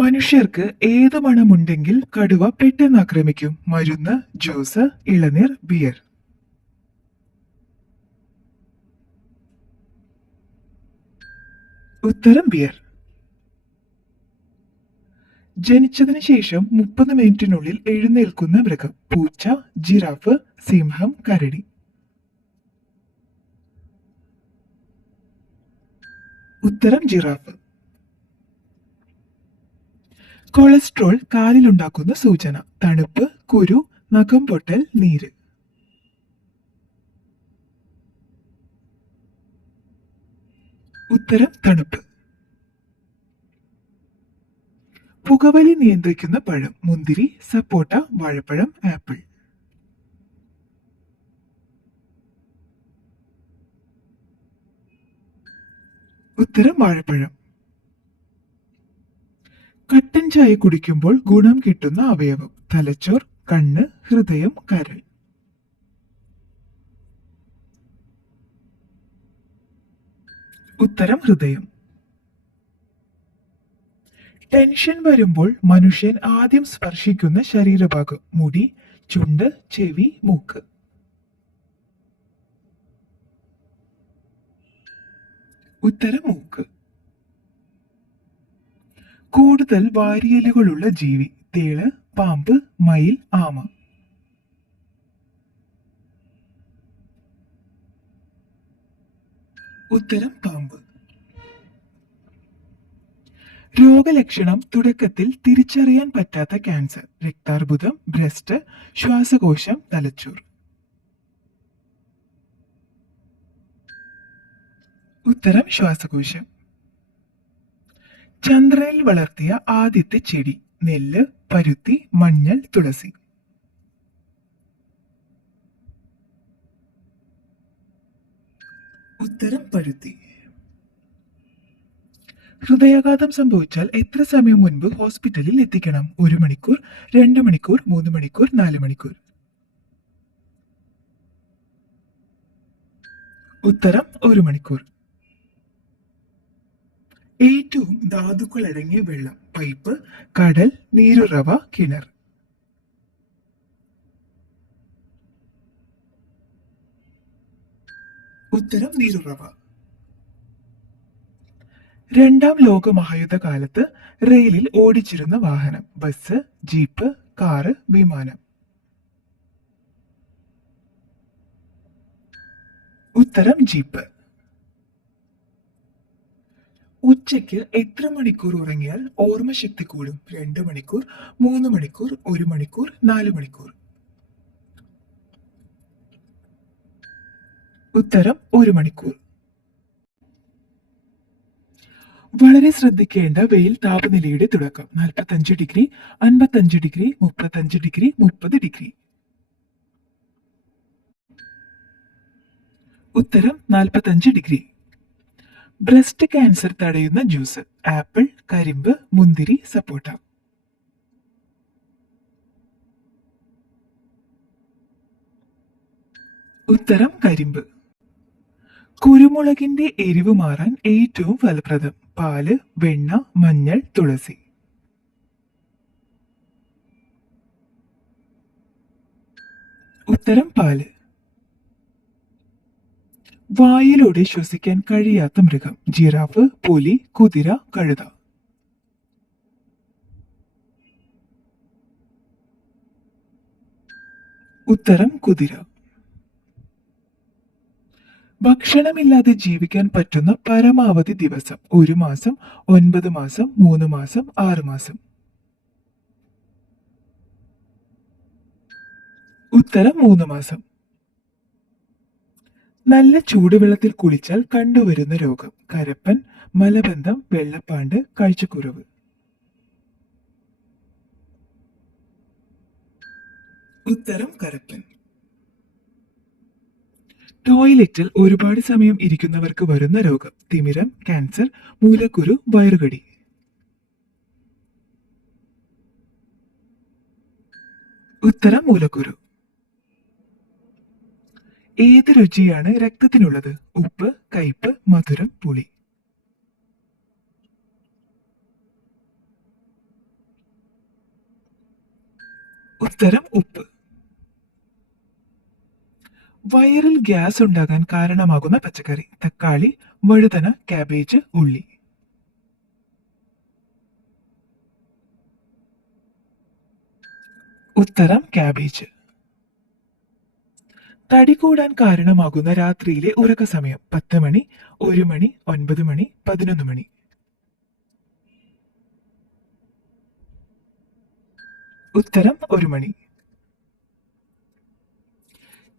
മനുഷ്യർക്ക് ഏത് മണമുണ്ടെങ്കിൽ കടുവ പെട്ടെന്ന് ആക്രമിക്കും? മരുന്ന്, ജ്യൂസ്, ഇളനീർ, ബിയർ. ഉത്തരം ബിയർ. ജനിച്ചതിന് ശേഷം 30 മിനിറ്റിനുള്ളിൽ എഴുന്നേൽക്കുന്ന മൃഗം? പൂച്ച, ജിറാഫ്, സിംഹം, കരടി. ഉത്തരം ജിറാഫ്. കൊളസ്ട്രോൾ കാലിലുണ്ടാക്കുന്ന സൂചന? തണുപ്പ്, കുരു, നഖം പൊട്ടൽ, നീര്. ഉത്തരം തണുപ്പ്. പുകവലി നിയന്ത്രിക്കുന്ന പഴം? മുന്തിരി, സപ്പോട്ട, വാഴപ്പഴം, ആപ്പിൾ. ഉത്തരം വാഴപ്പഴം. കട്ടൻ ചായ കുടിക്കുമ്പോൾ ഗുണം കിട്ടുന്ന അവയവം? തലച്ചോർ, കണ്ണ്, ഹൃദയം, കരൾ. ഉത്തരം ഹൃദയം. ടെൻഷൻ വരുമ്പോൾ മനുഷ്യൻ ആദ്യം സ്പർശിക്കുന്ന ശരീരഭാഗം? മുടി, ചുണ്ട്, ചെവി, മൂക്ക്. ഉത്തരം മൂക്ക്. കൂടുതൽ വാരിയലുകളുള്ള ജീവി? തേള്, പാമ്പ്, മയിൽ, ആമ. ഉത്തരം പാമ്പ്. രോഗലക്ഷണം തുടക്കത്തിൽ തിരിച്ചറിയാൻ പറ്റാത്ത ക്യാൻസർ? രക്താർബുദം, ബ്രസ്റ്റ്, ശ്വാസകോശം, തലച്ചോർ. ഉത്തരം ശ്വാസകോശം. ചന്ദ്രനിൽ വളർത്തിയ ആദ്യത്തെ ചെടി? നെല്ല്, പരുത്തി, മഞ്ഞൾ, തുളസി. ഉത്തരം പരുത്തി. ഹൃദയാഘാതം സംഭവിച്ചാൽ എത്ര സമയം മുൻപ് ഹോസ്പിറ്റലിൽ എത്തിക്കണം? 1 മണിക്കൂർ, 2 മണിക്കൂർ, 3 മണിക്കൂർ, 4 മണിക്കൂർ. ഉത്തരം 1 മണിക്കൂർ. ഏറ്റവും ധാതുക്കൾ അടങ്ങിയ വെള്ളം? പൈപ്പ്, കടൽ, നീരുറവ, കിണർ. ഉത്തരം നീരുറവ. രണ്ടാം ലോക മഹായുദ്ധ കാലത്ത് റെയിലിൽ ഓടിച്ചിരുന്ന വാഹനം? ബസ്, ജീപ്പ്, കാറ്, വിമാനം. ഉത്തരം ജീപ്പ്. ഉച്ചയ്ക്ക് എത്ര മണിക്കൂർ ഉറങ്ങിയാൽ ഓർമ്മശക്തി കൂടും? 2 മണിക്കൂർ, 3 മണിക്കൂർ, 1 മണിക്കൂർ, 4 മണിക്കൂർ. ഉത്തരം 1 മണിക്കൂർ. വളരെ ശ്രദ്ധിക്കേണ്ട വെയിൽ താപനിലയുടെ തുടക്കം? 45 ഡിഗ്രി, 55 ഡിഗ്രി, 35 ഡിഗ്രി, 30 ഡിഗ്രി. ഉത്തരം 45 ഡിഗ്രി. ബ്രസ്റ്റ് ക്യാൻസർ തടയുന്ന ജ്യൂസ്? ആപ്പിൾ, കരിമ്പ്, മുന്തിരി, സപ്പോട്ട. ഉത്തരം കരിമ്പ്. കുരുമുളകിന്റെ എരിവ് മാറാൻ ഏറ്റവും ഫലപ്രദം? പാല്, വെണ്ണ, മഞ്ഞൾ, തുളസി. ഉത്തരം പാല്. വായിലൂടെ ശ്വസിക്കാൻ കഴിയാത്ത മൃഗം? ജിറാഫ്, പുലി, കുതിര, കഴുത. ഉത്തരം കുതിര. ഭക്ഷണമില്ലാതെ ജീവിക്കാൻ പറ്റുന്ന പരമാവധി ദിവസം? 1 മാസം, 9 മാസം, 3 മാസം, 6 മാസം. ഉത്തരം 3 മാസം. നല്ല ചൂടുവെള്ളത്തിൽ കുളിച്ചാൽ കണ്ടുവരുന്ന രോഗം? കരപ്പൻ, മലബന്ധം, വെള്ളപ്പാണ്ട്, കാഴ്ചക്കുറവ്. ഉത്തരം കരപ്പൻ. ടോയ്ലറ്റിൽ ഒരുപാട് സമയം ഇരിക്കുന്നവർക്ക് വരുന്ന രോഗം? തിമിരം, ക്യാൻസർ, മൂലക്കുരു, വയറുകടി. ഉത്തരം മൂലക്കുരു. ഏത് രുചിയാണ് രക്തത്തിനുള്ളത്? ഉപ്പ്, കയ്പ്, മധുരം, പുളി. ഉത്തരം ഉപ്പ്. വയറിൽ ഗ്യാസ് ഉണ്ടാകാൻ കാരണമാകുന്ന പച്ചക്കറി: തക്കാളി, വഴുതന, കാബേജ്, ഉള്ളി. ഉത്തരം കാബേജ്. തടി കൂടാൻ കാരണമാകുന്ന രാത്രിയിലെ ഉറക്ക സമയം: 10 മണി, 1 മണി, 9 മണി, 11 മണി. ഉത്തരം 1 മണി.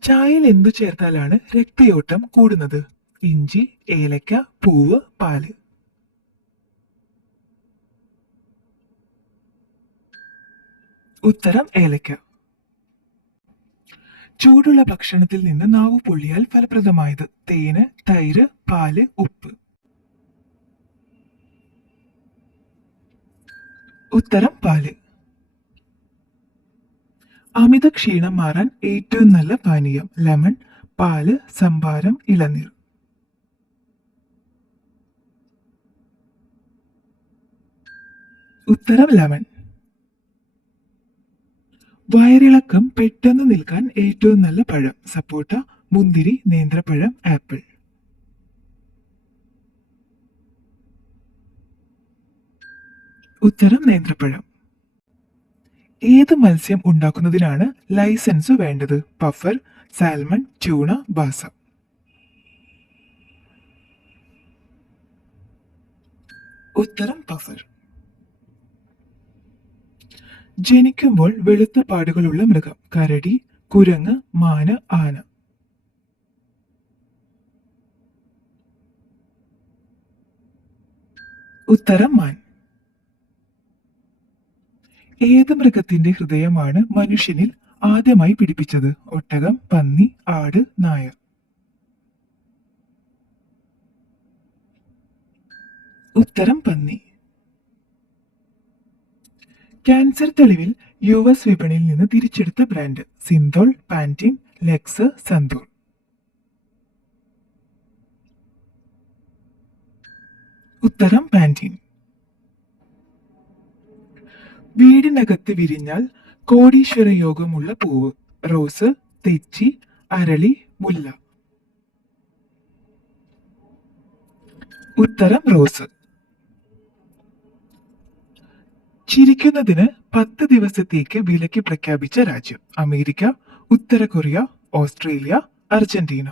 ചായയിൽ എന്തു ചേർത്താലാണ് രക്തയോട്ടം കൂടുന്നത്? ഇഞ്ചി, ഏലക്ക, പൂവ്, പാല്. ഉത്തരം ഏലക്ക. ചൂടുള്ള ഭക്ഷണത്തിൽ നിന്ന് നാവ് പൊള്ളിയാൽ ഫലപ്രദമായത്: തേന്, തൈര്, പാല്, ഉപ്പ്. ഉത്തരം പാല്. അമിത ക്ഷീണം മാറാൻ ഏറ്റവും നല്ല പാനീയം: ലെമൺ, പാല്, സംഭാരം, ഇളനീർ. ഉത്തരം ലെമൺ. വയറിളക്കം പെട്ടെന്ന് നിൽക്കാൻ ഏറ്റവും നല്ല പഴം: സപ്പോട്ട, മുന്തിരി, നേന്ത്രപ്പഴം, ആപ്പിൾ. ഉത്തരം നേന്ത്രപ്പഴം. ഏത് മത്സ്യം ഉണ്ടാക്കുന്നതിനാണ് ലൈസൻസ് വേണ്ടത്? Puffer, salmon, tuna, basa. ഉത്തരം പഫർ. ജനിക്കുമ്പോൾ വെളുത്ത പാടുകളുള്ള മൃഗം: കരടി, കുരങ്ങ്, മാന്, ആന. ഉത്തരം മാൻ. ഏത് മൃഗത്തിന്റെ ഹൃദയമാണ് മനുഷ്യനിൽ ആദ്യമായി പിടിപ്പിച്ചത്? ഒട്ടകം, പന്നി, ആട്, നായ. ഉത്തരം പന്നി. ക്യാൻസർ തെളിവിൽ US വിപണിയിൽ നിന്ന് തിരിച്ചെടുത്ത ബ്രാൻഡ്: സിന്തോൾ, പാന്റീൻ, ലെക്സ്, സന്തൂർ. ഉത്തരം പാന്റീൻ. വീടിനകത്ത് വിരിഞ്ഞാൽ കോടീശ്വര യോഗമുള്ള പൂവ്: റോസ്, തെച്ചി, അരളി, മുല്ല. ഉത്തരം റോസ്. ചിരിക്കുന്നതിന് 10 ദിവസത്തേക്ക് വിലക്ക് പ്രഖ്യാപിച്ച രാജ്യം: അമേരിക്ക, ഉത്തര കൊറിയ, ഓസ്ട്രേലിയ, അർജന്റീന.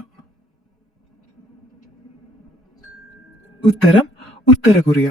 ഉത്തരം ഉത്തര കൊറിയ.